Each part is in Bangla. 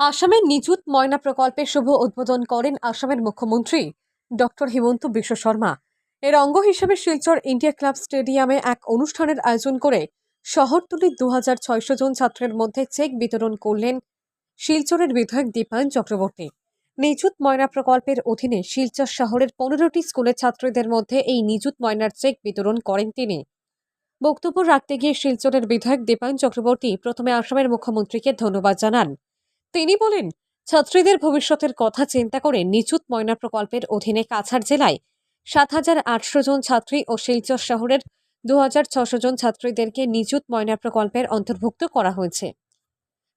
আসামের নিযুত ময়না প্রকল্পের শুভ উদ্বোধন করেন আসামের মুখ্যমন্ত্রী ডক্টর হিমন্ত বিশ্ব শর্মা। এর অঙ্গ হিসেবে শিলচর ইন্ডিয়া ক্লাব স্টেডিয়ামে এক অনুষ্ঠানের আয়োজন করে শহরতলির দু হাজার ছয়শো জন ছাত্রের মধ্যে চেক বিতরণ করলেন শিলচরের বিধায়ক দীপায়ন চক্রবর্তী। নিযুত ময়না প্রকল্পের অধীনে শিলচর শহরের পনেরোটি স্কুলের ছাত্রীদের মধ্যে এই নিযুত ময়নার চেক বিতরণ করেন তিনি। বক্তব্য রাখতে গিয়ে শিলচরের বিধায়ক দীপায়ন চক্রবর্তী প্রথমে আসামের মুখ্যমন্ত্রীকে ধন্যবাদ জানান। তিনি বলেন, ছাত্রীদের ভবিষ্যতের কথা চিন্তা করে নিচুত ময়না প্রকল্পের অধীনে কাছাড় জেলায় সাত হাজার আটশো জন ছাত্রী ও শিলচর শহরের দু হাজার ছশো জন ছাত্রীদেরকে নিযুত ময়না প্রকল্পের অন্তর্ভুক্ত করা হয়েছে।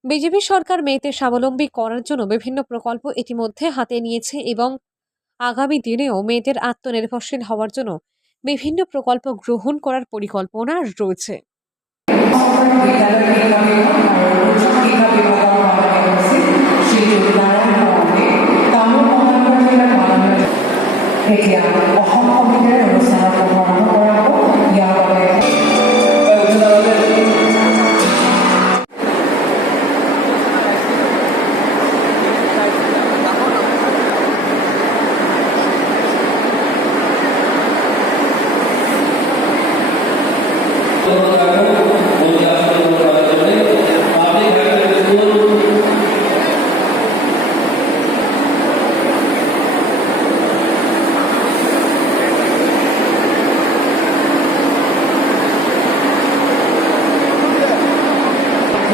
বিজেপি সরকার মেয়েদের স্বাবলম্বী করার জন্য বিভিন্ন প্রকল্প ইতিমধ্যে হাতে নিয়েছে এবং আগামী দিনেও মেয়েদের আত্মনির্ভরশীল হওয়ার জন্য বিভিন্ন প্রকল্প গ্রহণ করার পরিকল্পনা রয়েছে।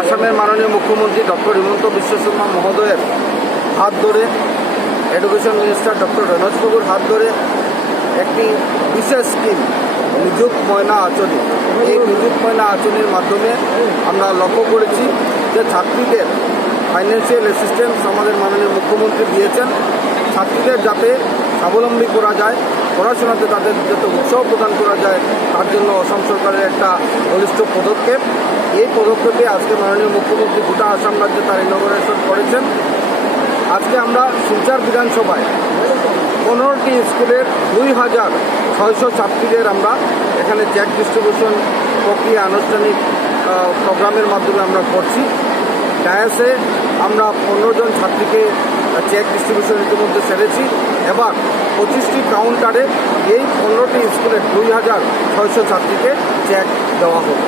আসামের মাননীয় মুখ্যমন্ত্রী ডক্টর হিমন্ত বিশ্ব শর্মা মহোদয়ের হাত ধরে এডুকেশন মিনিস্টার ডক্টর রমেশ বাবুর হাত ধরে একটি বিশেষ স্কিম নিযুক্ত ময়না আচরণ এই নিযুক্ত ময়না আচরণের মাধ্যমে আমরা লক্ষ্য করেছি যে ছাত্রীদের ফাইন্যান্সিয়াল অ্যাসিস্ট্যান্স আমাদের মাননীয় মুখ্যমন্ত্রী দিয়েছেন। ছাত্রীদের যাতে স্বাবলম্বী করা যায়, পড়াশোনাতে তাদের যাতে উৎসাহ প্রদান করা যায়, তার জন্য অসম সরকারের একটা বলিষ্ঠ পদক্ষেপ। এই পদক্ষেপে আজকে মাননীয় মুখ্যমন্ত্রী গোটা আসাম রাজ্যে তার ইনগ্রেশন করেছেন। আজকে আমরা শিলচর বিধানসভায় পনেরোটি স্কুলের দুই হাজার ছয়শো ছাত্রীদের আমরা এখানে চেক ডিস্ট্রিবিউশন প্রক্রিয়া আনুষ্ঠানিক প্রোগ্রামের মাধ্যমে আমরা করছি। ডায়াসে আমরা পনেরো জন ছাত্রীকে চেক ডিস্ট্রিবিউশন ইতিমধ্যে সেরেছি এবার পঁচিশটি কাউন্টারে এই পনেরোটি স্কুলের দুই হাজার ছয়শো ছাত্রীকে চেক দেওয়া হবে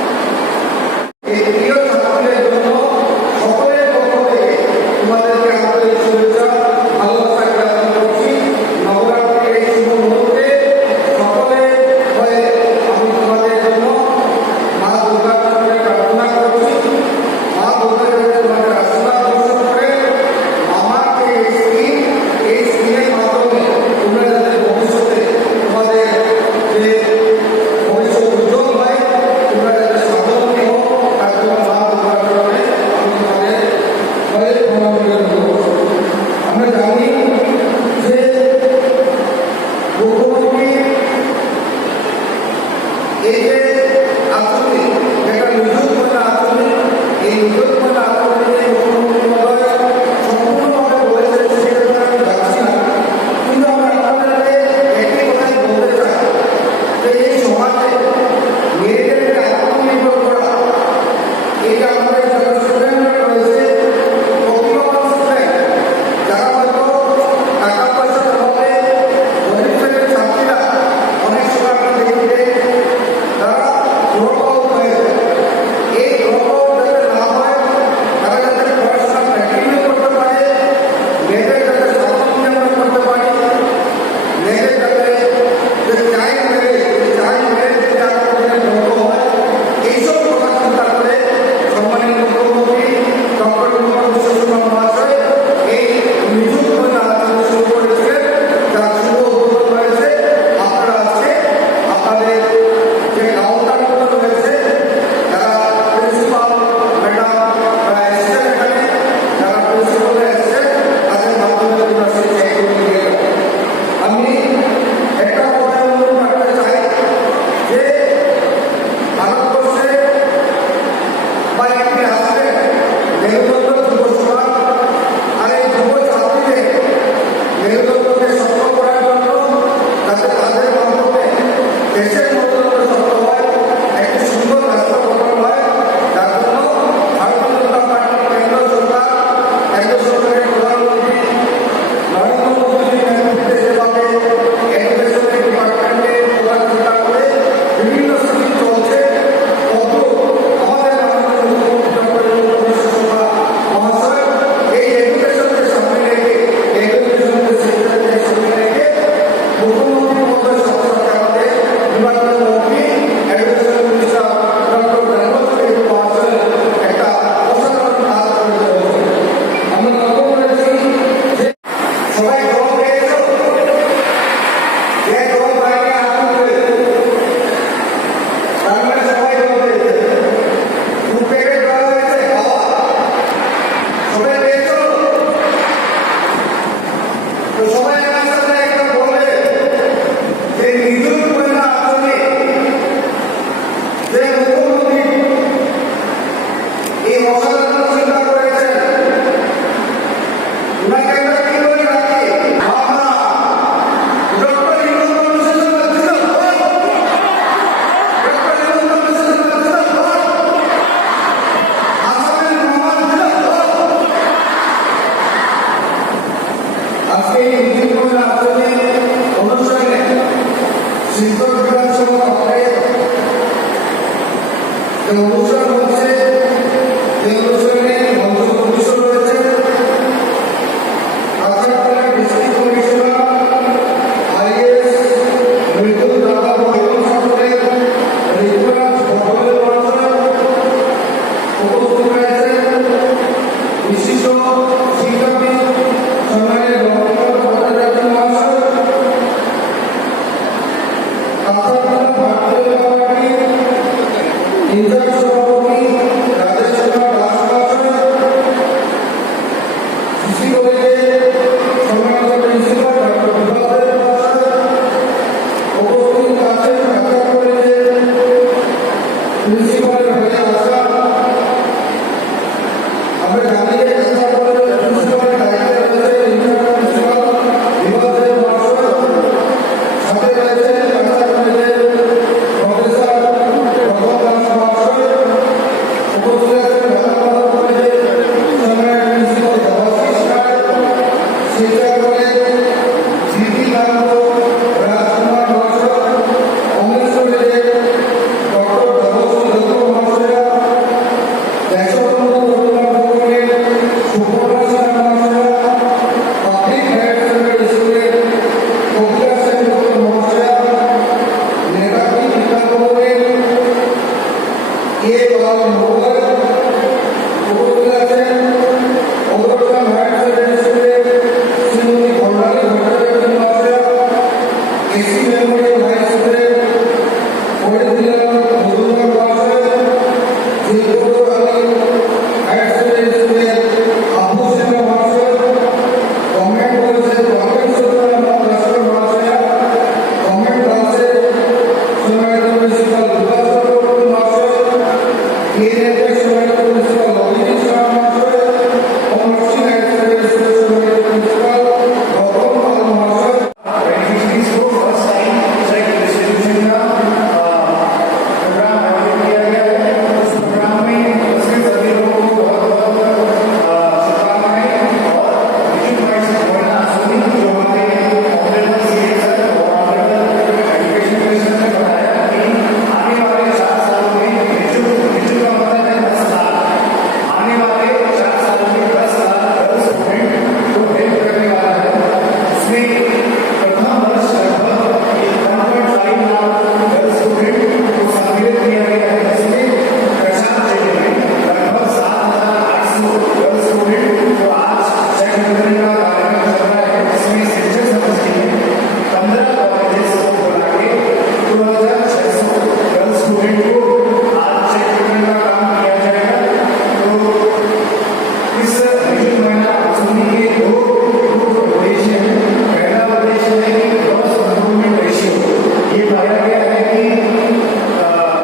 যে অনুষ্ঠান হচ্ছে যে